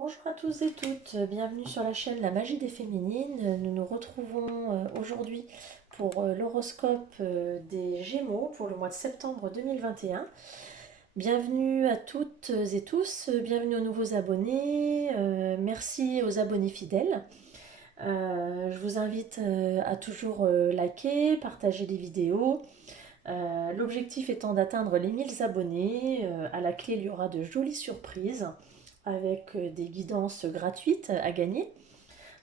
Bonjour à tous et toutes, bienvenue sur la chaîne La Magie des Féminines. Nous nous retrouvons aujourd'hui pour l'horoscope des Gémeaux pour le mois de septembre 2021. Bienvenue à toutes et tous, bienvenue aux nouveaux abonnés, merci aux abonnés fidèles. Je vous invite à toujours liker, partager les vidéos. L'objectif étant d'atteindre les 1000 abonnés. À la clé, il y aura de jolies surprises avec des guidances gratuites à gagner.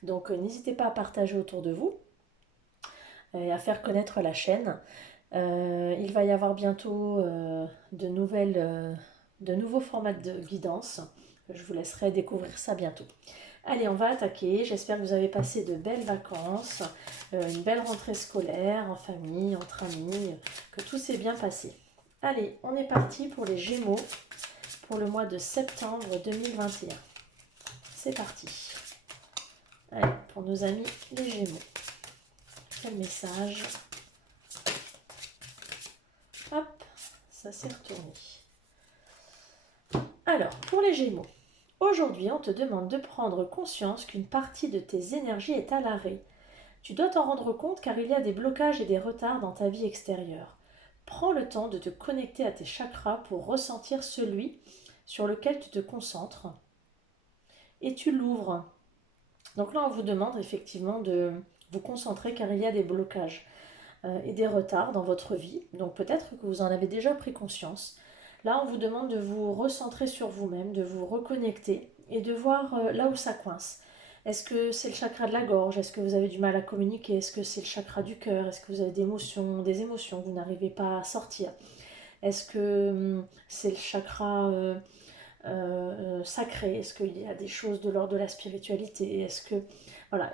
Donc n'hésitez pas à partager autour de vous et à faire connaître la chaîne. Il va y avoir bientôt de nouveaux formats de guidance. Je vous laisserai découvrir ça bientôt. Allez, on va attaquer. J'espère que vous avez passé de belles vacances, une belle rentrée scolaire, en famille, entre amis, que tout s'est bien passé. Allez, on est parti pour les Gémeaux pour le mois de septembre 2021. C'est parti. Allez, pour nos amis les Gémeaux. Quel message? Hop, ça s'est retourné. Alors, pour les Gémeaux, aujourd'hui, on te demande de prendre conscience qu'une partie de tes énergies est à l'arrêt. Tu dois t'en rendre compte car il y a des blocages et des retards dans ta vie extérieure. Prends le temps de te connecter à tes chakras pour ressentir celui sur lequel tu te concentres et tu l'ouvres. Donc là, on vous demande effectivement de vous concentrer car il y a des blocages et des retards dans votre vie. Donc peut-être que vous en avez déjà pris conscience. Là, on vous demande de vous recentrer sur vous-même, de vous reconnecter et de voir là où ça coince. Est-ce que c'est le chakra de la gorge? Est-ce que vous avez du mal à communiquer? Est-ce que c'est le chakra du cœur? Est-ce que vous avez des émotions que vous n'arrivez pas à sortir? Est-ce que c'est le chakra sacré? Est-ce qu'il y a des choses de l'ordre de la spiritualité? Est-ce que voilà,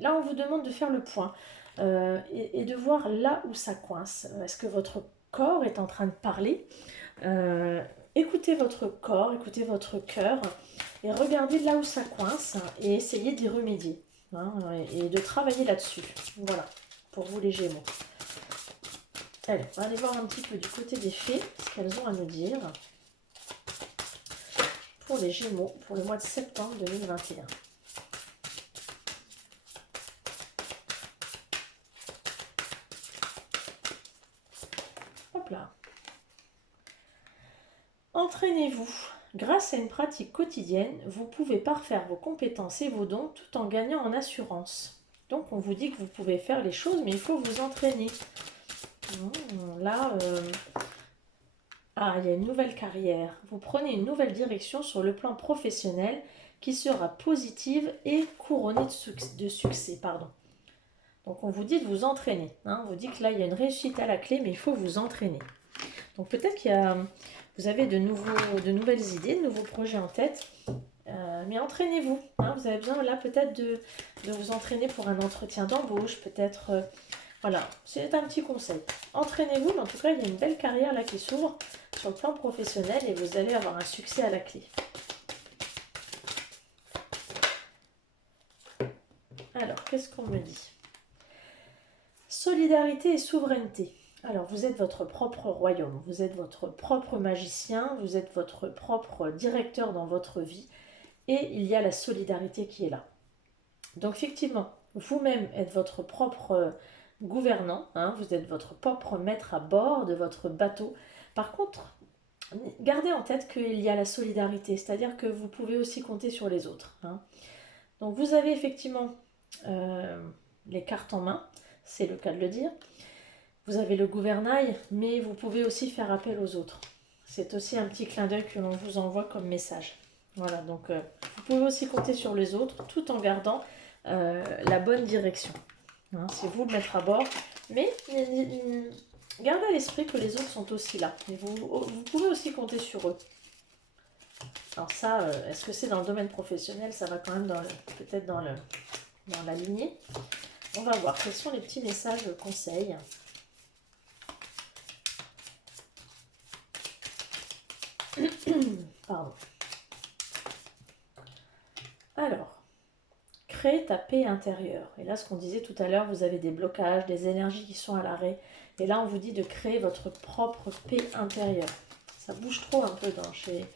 là on vous demande de faire le point et de voir là où ça coince. Est-ce que votre corps est en train de parler? Écoutez votre corps, écoutez votre cœur et regardez là où ça coince et essayez d'y remédier hein, et de travailler là-dessus. Voilà, pour vous les Gémeaux. Allez, on va aller voir un petit peu du côté des fées ce qu'elles ont à nous dire pour les Gémeaux pour le mois de septembre 2021. Hop là. Entraînez-vous. Grâce à une pratique quotidienne, vous pouvez parfaire vos compétences et vos dons tout en gagnant en assurance. Donc on vous dit que vous pouvez faire les choses, mais il faut vous entraîner. Là, il y a une nouvelle carrière. Vous prenez une nouvelle direction sur le plan professionnel qui sera positive et couronnée de succès. Pardon. Donc on vous dit de vous entraîner. On vous dit que là, il y a une réussite à la clé, mais il faut vous entraîner. Donc peut-être vous avez de nouvelles idées, de nouveaux projets en tête. Mais entraînez-vous. Vous avez besoin là peut-être de vous entraîner pour un entretien d'embauche. Peut-être, voilà, c'est un petit conseil. Entraînez-vous, mais en tout cas, il y a une belle carrière là qui s'ouvre sur le plan professionnel et vous allez avoir un succès à la clé. Alors, qu'est-ce qu'on me dit? Solidarité et souveraineté. Alors, vous êtes votre propre royaume, vous êtes votre propre magicien, vous êtes votre propre directeur dans votre vie et il y a la solidarité qui est là. Donc, effectivement, vous-même êtes votre propre gouvernant, vous êtes votre propre maître à bord de votre bateau. Par contre, gardez en tête qu'il y a la solidarité, c'est-à-dire que vous pouvez aussi compter sur les autres. Donc, vous avez effectivement les cartes en main, c'est le cas de le dire. Vous avez le gouvernail, mais vous pouvez aussi faire appel aux autres. C'est aussi un petit clin d'œil que l'on vous envoie comme message. Voilà, donc vous pouvez aussi compter sur les autres tout en gardant la bonne direction. C'est vous le mettre à bord, mais gardez à l'esprit que les autres sont aussi là. Et vous pouvez aussi compter sur eux. Alors ça, est-ce que c'est dans le domaine professionnel? Ça va quand même peut-être dans la lignée. On va voir quels sont les petits messages conseils. Pardon. Alors, crée ta paix intérieure. Et là, ce qu'on disait tout à l'heure, vous avez des blocages, des énergies qui sont à l'arrêt. Et là, on vous dit de créer votre propre paix intérieure. Ça bouge trop un peu chez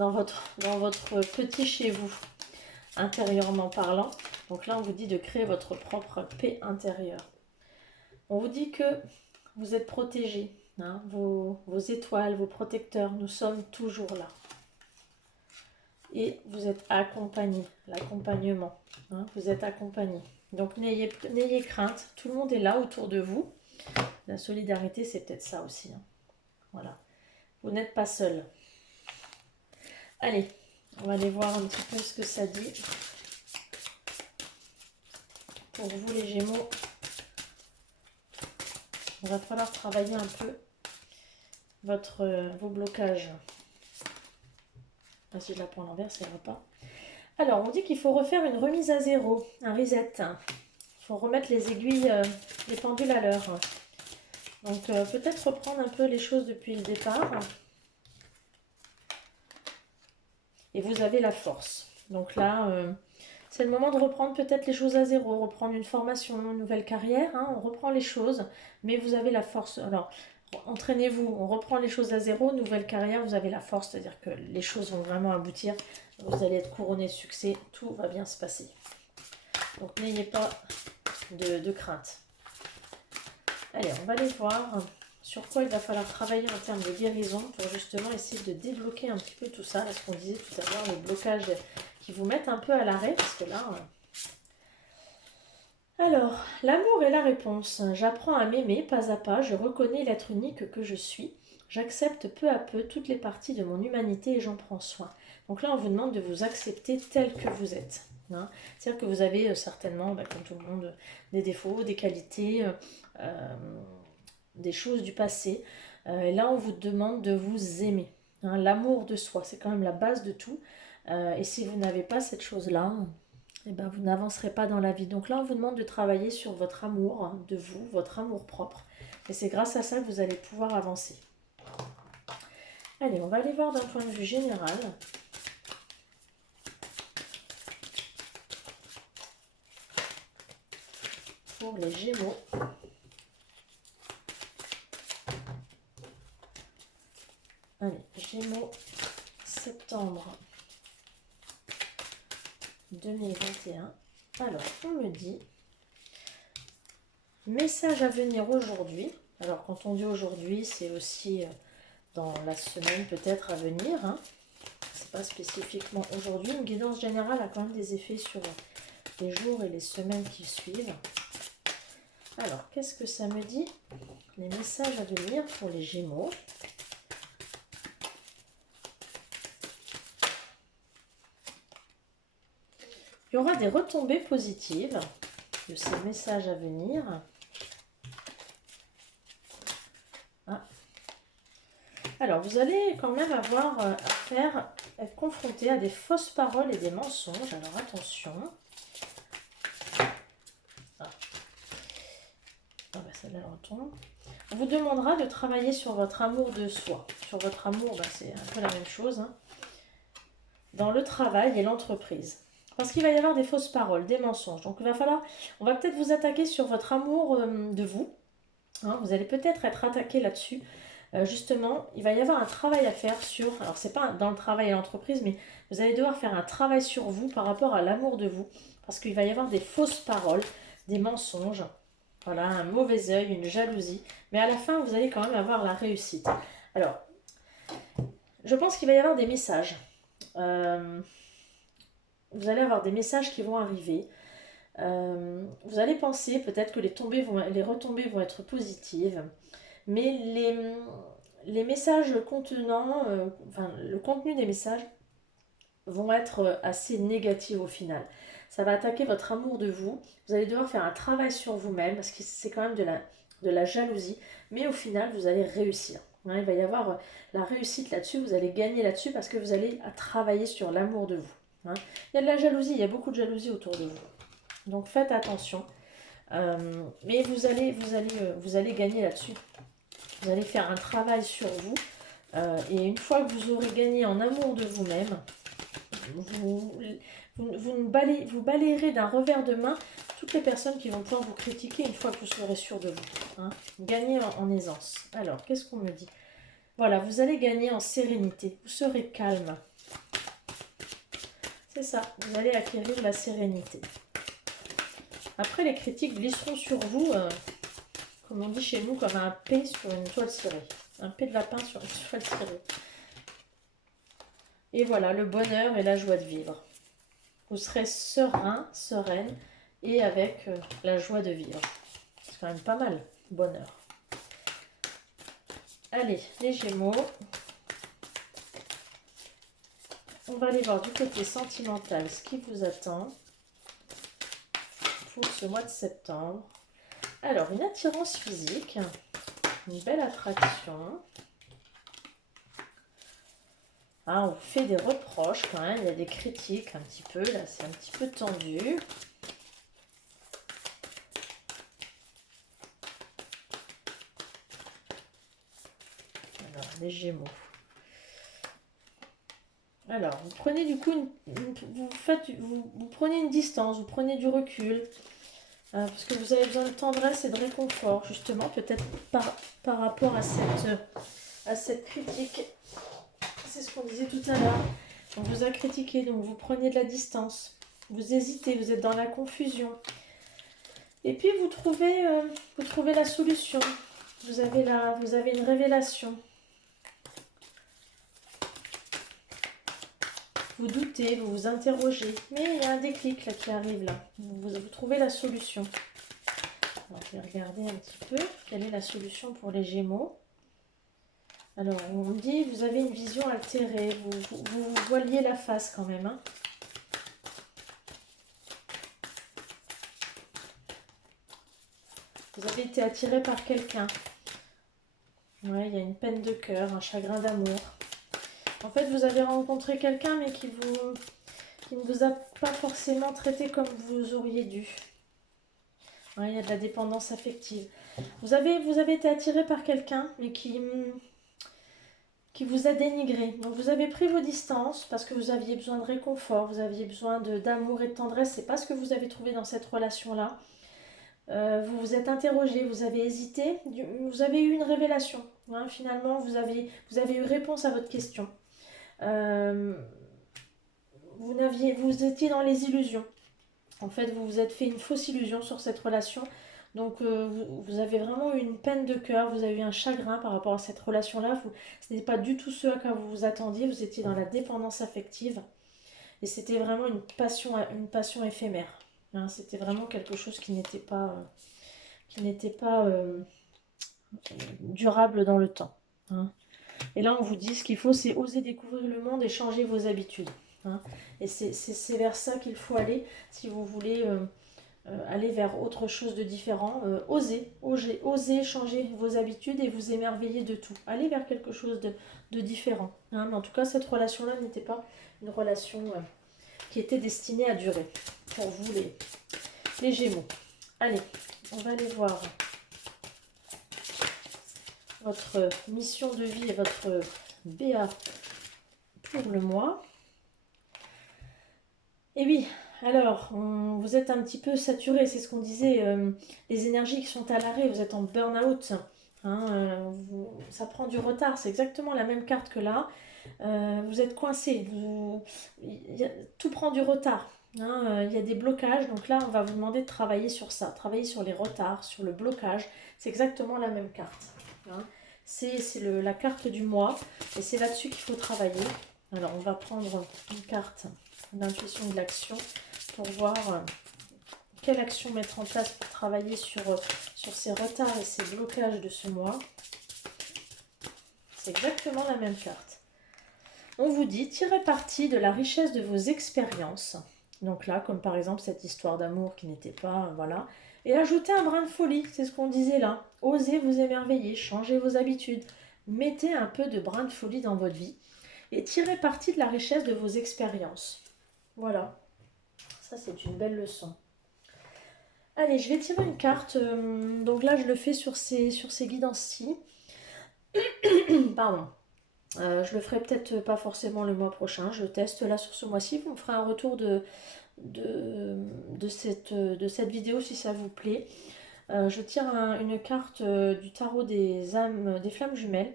dans votre petit chez vous, intérieurement parlant. Donc là, on vous dit de créer votre propre paix intérieure. On vous dit que vous êtes protégés, hein, vos étoiles, vos protecteurs, nous sommes toujours là. Et vous êtes accompagné, l'accompagnement, hein, vous êtes accompagné. Donc n'ayez crainte, tout le monde est là autour de vous. La solidarité, c'est peut-être ça aussi. Hein. Voilà, vous n'êtes pas seul. Allez, on va aller voir un petit peu ce que ça dit. Pour vous les Gémeaux, il va falloir travailler un peu vos blocages. Ah, si je la prends à l'envers, ça ne va pas. Alors, on dit qu'il faut refaire une remise à zéro, un reset. Il faut remettre les aiguilles, les pendules à l'heure. Donc, peut-être reprendre un peu les choses depuis le départ. Et vous avez la force. Donc là, c'est le moment de reprendre peut-être les choses à zéro, reprendre une formation, une nouvelle carrière. Hein, on reprend les choses, mais vous avez la force. Alors, entraînez-vous, on reprend les choses à zéro, nouvelle carrière, vous avez la force, c'est-à-dire que les choses vont vraiment aboutir, vous allez être couronné de succès, tout va bien se passer. Donc n'ayez pas de crainte. Allez, on va aller voir sur quoi il va falloir travailler en termes de guérison pour justement essayer de débloquer un petit peu tout ça, parce qu'on disait tout à l'heure, les blocages qui vous mettent un peu à l'arrêt, parce que là... Alors, l'amour est la réponse. J'apprends à m'aimer pas à pas, je reconnais l'être unique que je suis. J'accepte peu à peu toutes les parties de mon humanité et j'en prends soin. Donc là, on vous demande de vous accepter tel que vous êtes. Hein. C'est-à-dire que vous avez certainement, comme tout le monde, des défauts, des qualités, des choses du passé. Et là, on vous demande de vous aimer. Hein. L'amour de soi, c'est quand même la base de tout. Et si vous n'avez pas cette chose-là... eh ben, vous n'avancerez pas dans la vie. Donc là, on vous demande de travailler sur votre amour hein, de vous, votre amour propre. Et c'est grâce à ça que vous allez pouvoir avancer. Allez, on va aller voir d'un point de vue général. Pour les Gémeaux. Allez, Gémeaux, septembre 2021. Alors, on me dit message à venir aujourd'hui. Alors, quand on dit aujourd'hui, c'est aussi dans la semaine peut-être à venir. Hein. C'est pas spécifiquement aujourd'hui. Une guidance générale a quand même des effets sur les jours et les semaines qui suivent. Alors, qu'est-ce que ça me dit? Les messages à venir pour les Gémeaux. Il y aura des retombées positives de ces messages à venir. Ah. Alors, vous allez quand même avoir être confronté à des fausses paroles et des mensonges. Alors, attention. Ah. Ah bah, celle-là retombe. On vous demandera de travailler sur votre amour de soi. Sur votre amour, c'est un peu la même chose. Hein. Dans le travail et l'entreprise. Parce qu'il va y avoir des fausses paroles, des mensonges. Donc, on va peut-être vous attaquer sur votre amour de vous. Hein, vous allez peut-être être attaqué là-dessus. Justement, il va y avoir un travail à faire sur... Alors, c'est pas dans le travail et l'entreprise, mais vous allez devoir faire un travail sur vous par rapport à l'amour de vous. Parce qu'il va y avoir des fausses paroles, des mensonges. Voilà, un mauvais œil, une jalousie. Mais à la fin, vous allez quand même avoir la réussite. Alors, je pense qu'il va y avoir des messages. Vous allez avoir des messages qui vont arriver. Vous allez penser peut-être que les retombées vont être positives. Mais les messages contenant, le contenu des messages vont être assez négatifs au final. Ça va attaquer votre amour de vous. Vous allez devoir faire un travail sur vous-même parce que c'est quand même de la jalousie. Mais au final, vous allez réussir. Hein, il va y avoir la réussite là-dessus. Vous allez gagner là-dessus parce que vous allez travailler sur l'amour de vous. Hein. Il y a de la jalousie, il y a beaucoup de jalousie autour de vous. Donc faites attention. Mais vous allez gagner là-dessus. Vous allez faire un travail sur vous. Et une fois que vous aurez gagné en amour de vous-même, vous balayerez d'un revers de main toutes les personnes qui vont pouvoir vous critiquer une fois que vous serez sûr de vous. Hein. Gagnez en aisance. Alors, qu'est-ce qu'on me dit? Voilà, vous allez gagner en sérénité. Vous serez calme. C'est ça, vous allez acquérir la sérénité. Après, les critiques glisseront sur vous, comme on dit chez nous, comme un P sur une toile cirée. Un P de lapin sur une toile cirée. Et voilà, le bonheur et la joie de vivre. Vous serez serein, sereine et avec la joie de vivre. C'est quand même pas mal, bonheur. Allez, les Gémeaux. On va aller voir du côté sentimental ce qui vous attend pour ce mois de septembre. Alors, une attirance physique, une belle attraction. Ah, on fait des reproches quand même, il y a des critiques un petit peu, là c'est un petit peu tendu. Alors, les Gémeaux. Alors, vous prenez du coup, vous prenez une distance, vous prenez du recul, parce que vous avez besoin de tendresse et de réconfort, justement, peut-être par rapport à cette critique. C'est ce qu'on disait tout à l'heure. On vous a critiqué, donc vous prenez de la distance. Vous hésitez, vous êtes dans la confusion. Et puis vous trouvez la solution. Vous avez une révélation. Vous doutez, vous vous interrogez. Mais il y a un déclic là qui arrive là. Vous trouvez la solution. Alors, je vais regarder un petit peu quelle est la solution pour les Gémeaux. Alors, on me dit, vous avez une vision altérée, vous voiliez la face quand même. Hein. Vous avez été attiré par quelqu'un. Ouais, il y a une peine de cœur, un chagrin d'amour. En fait, vous avez rencontré quelqu'un, mais qui ne vous a pas forcément traité comme vous auriez dû. Ouais, il y a de la dépendance affective. Vous avez été attiré par quelqu'un, mais qui vous a dénigré. Donc vous avez pris vos distances parce que vous aviez besoin de réconfort, vous aviez besoin d'amour et de tendresse. C'est pas ce que vous avez trouvé dans cette relation-là. Vous vous êtes interrogé, vous avez hésité, vous avez eu une révélation. Hein, finalement, vous avez eu réponse à votre question. Vous étiez dans les illusions. En fait, vous vous êtes fait une fausse illusion sur cette relation. Donc, vous avez vraiment eu une peine de cœur, vous avez eu un chagrin par rapport à cette relation-là. Ce n'était pas du tout ce à quoi vous vous attendiez. Vous étiez dans la dépendance affective. Et c'était vraiment une passion éphémère. Hein, c'était vraiment quelque chose qui n'était pas durable dans le temps. Hein. Et là, on vous dit, ce qu'il faut, c'est oser découvrir le monde et changer vos habitudes. Hein. Et c'est vers ça qu'il faut aller si vous voulez aller vers autre chose de différent. Osez changer vos habitudes et vous émerveiller de tout. Allez vers quelque chose de différent. Hein. Mais en tout cas, cette relation-là n'était pas une relation qui était destinée à durer pour vous, les Gémeaux. Allez, on va aller voir votre mission de vie et votre BA pour le mois. Et oui, alors, vous êtes un petit peu saturé, c'est ce qu'on disait, les énergies qui sont à l'arrêt, vous êtes en burn-out, hein, ça prend du retard, c'est exactement la même carte que là, vous êtes coincé, tout prend du retard, hein, il y a des blocages, donc là on va vous demander de travailler sur ça, travailler sur les retards, sur le blocage, c'est exactement la même carte. Hein. C'est la carte du mois et c'est là-dessus qu'il faut travailler. Alors on va prendre une carte d'intuition de l'action pour voir quelle action mettre en place pour travailler sur ces retards et ces blocages de ce mois. C'est exactement la même carte. On vous dit, tirez parti de la richesse de vos expériences. Donc là, comme par exemple cette histoire d'amour qui n'était pas, voilà. Et ajoutez un brin de folie, c'est ce qu'on disait là. Osez vous émerveiller, changez vos habitudes. Mettez un peu de brin de folie dans votre vie. Et tirez parti de la richesse de vos expériences. Voilà. Ça, c'est une belle leçon. Allez, je vais tirer une carte. Donc là, je le fais sur ces guidances-ci. Pardon. Je le ferai peut-être pas forcément le mois prochain. Je teste là sur ce mois-ci. Vous me ferez un retour de cette vidéo si ça vous plaît. Je tire une carte du tarot des âmes, des flammes jumelles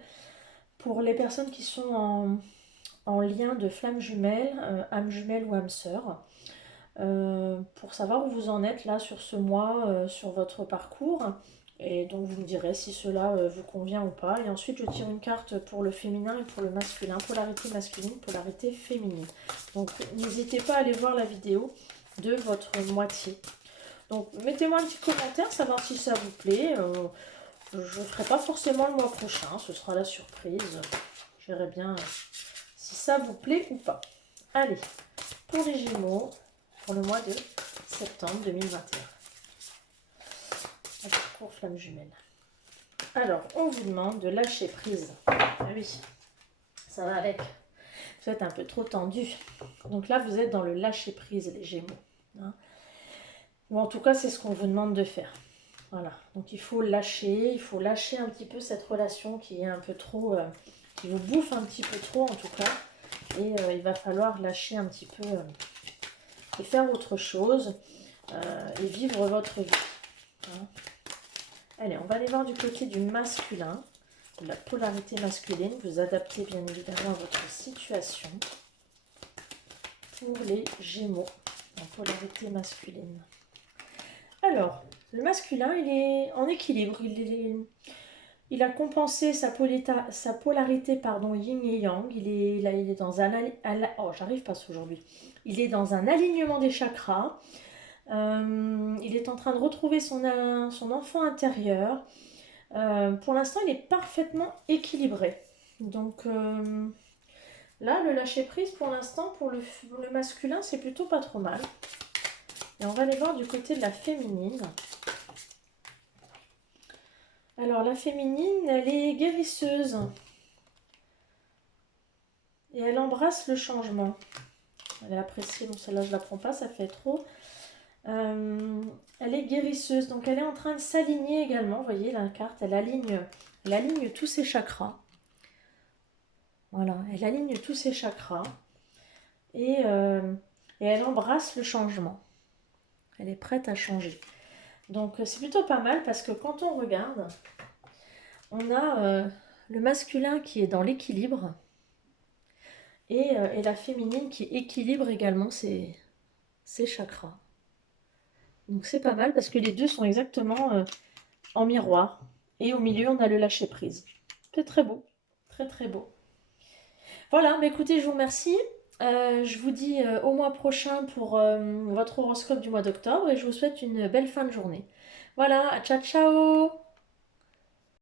pour les personnes qui sont en lien de flamme jumelle, âme jumelle ou âme sœur, pour savoir où vous en êtes là sur ce mois, sur votre parcours. Et donc vous me direz si cela vous convient ou pas. Et ensuite je tire une carte pour le féminin et pour le masculin. Polarité masculine, polarité féminine. Donc n'hésitez pas à aller voir la vidéo de votre moitié. Donc mettez-moi un petit commentaire, savoir si ça vous plaît. Je ne ferai pas forcément le mois prochain, ce sera la surprise. Je verrai bien si ça vous plaît ou pas. Allez, pour les Gémeaux, pour le mois de septembre 2021. Pour flamme jumelle. Alors, on vous demande de lâcher prise. Ah oui, ça va avec. Vous êtes un peu trop tendu. Donc là, vous êtes dans le lâcher prise, les Gémeaux. Hein. Ou en tout cas, c'est ce qu'on vous demande de faire. Voilà. Donc il faut lâcher un petit peu cette relation qui est un peu trop, qui vous bouffe un petit peu trop en tout cas. Et il va falloir lâcher un petit peu et faire autre chose et vivre votre vie. Hein. Allez, on va aller voir du côté du masculin, de la polarité masculine. Vous adaptez bien évidemment à votre situation. Pour les Gémeaux, en polarité masculine. Alors, le masculin, il est en équilibre. Il a compensé sa polarité pardon, yin et yang. Il est dans un... Oh, j'arrive pas aujourd'hui. Il est dans un alignement des chakras. Il est en train de retrouver son enfant intérieur. Pour l'instant, il est parfaitement équilibré. Donc là, le lâcher-prise, pour l'instant, pour le masculin, c'est plutôt pas trop mal. Et on va aller voir du côté de la féminine. Alors, la féminine, elle est guérisseuse. Et elle embrasse le changement. Elle est appréciée, donc celle-là, je ne la prends pas, ça fait trop. Elle est guérisseuse, donc elle est en train de s'aligner également. Vous voyez la carte, elle aligne tous ses chakras. Voilà, elle aligne tous ses chakras. Et elle embrasse le changement. Elle est prête à changer. Donc c'est plutôt pas mal parce que quand on regarde, on a le masculin qui est dans l'équilibre et la féminine qui équilibre également ses chakras. Donc c'est pas mal parce que les deux sont exactement en miroir. Et au milieu, on a le lâcher prise. C'est très beau. Très très beau. Voilà, mais écoutez, je vous remercie. Je vous dis au mois prochain pour votre horoscope du mois d'octobre et je vous souhaite une belle fin de journée. Voilà, ciao ciao!